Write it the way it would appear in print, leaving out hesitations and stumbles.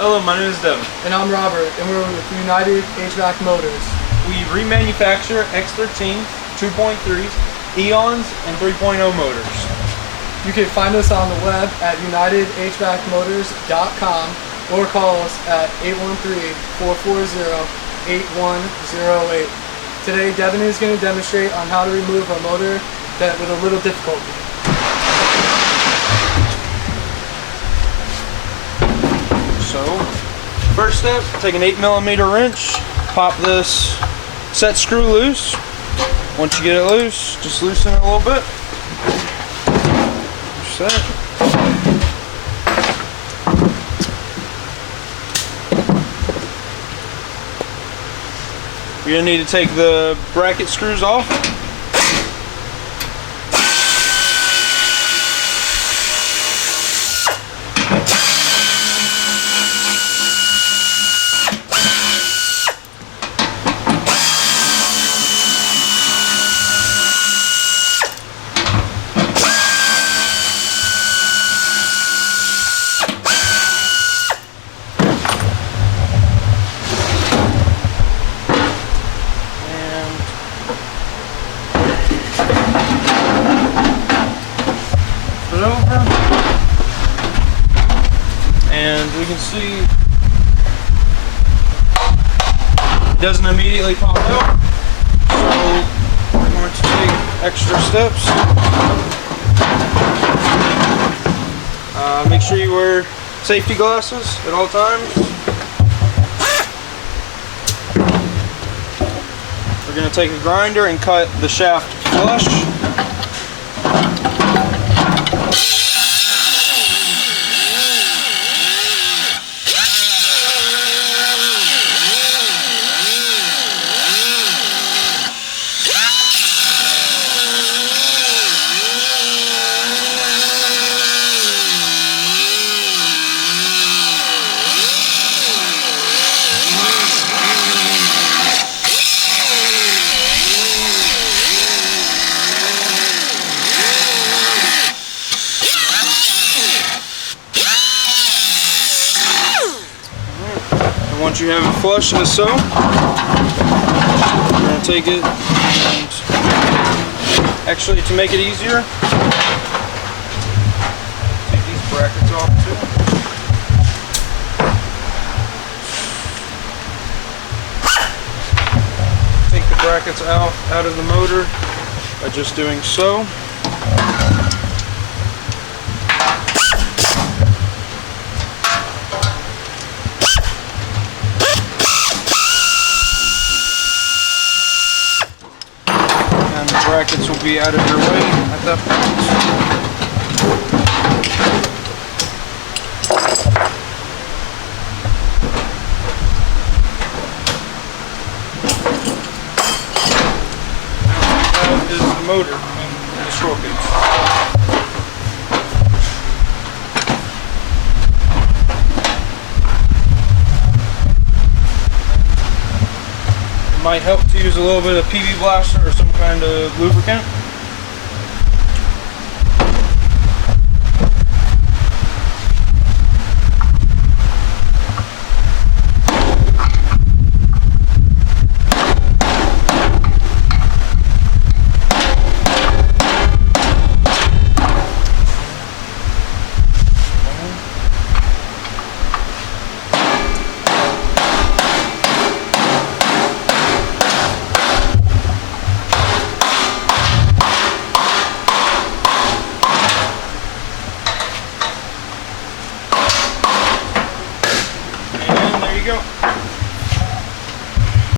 Hello, my name is Devin. And I'm Robert, and we're with United HVAC Motors. We remanufacture X13, 2.3s, Eons, and 3.0 motors. You can find us on the web at unitedhvacmotors.com or call us at 813-440-8108. Today, Devin is going to demonstrate on how to remove a motor with a little difficulty. So, first step, take an 8mm wrench, pop this set screw loose. Once you get it loose, just loosen it a little bit. Set. You're going to need to take the bracket screws off. Over, and we can see it doesn't immediately pop out, so we're going to take extra steps. Make sure you wear safety glasses at all times. We're going to take a grinder and cut the shaft flush. Once you have it flush as so, we're going to take it and actually, to make it easier, take these brackets off too. Take the brackets out of the motor by just doing so. Brackets will be out of your way at that point. Now is the motor and the sprockets. It might help to use a little bit of PB Blaster or some kind of lubricant. There you go.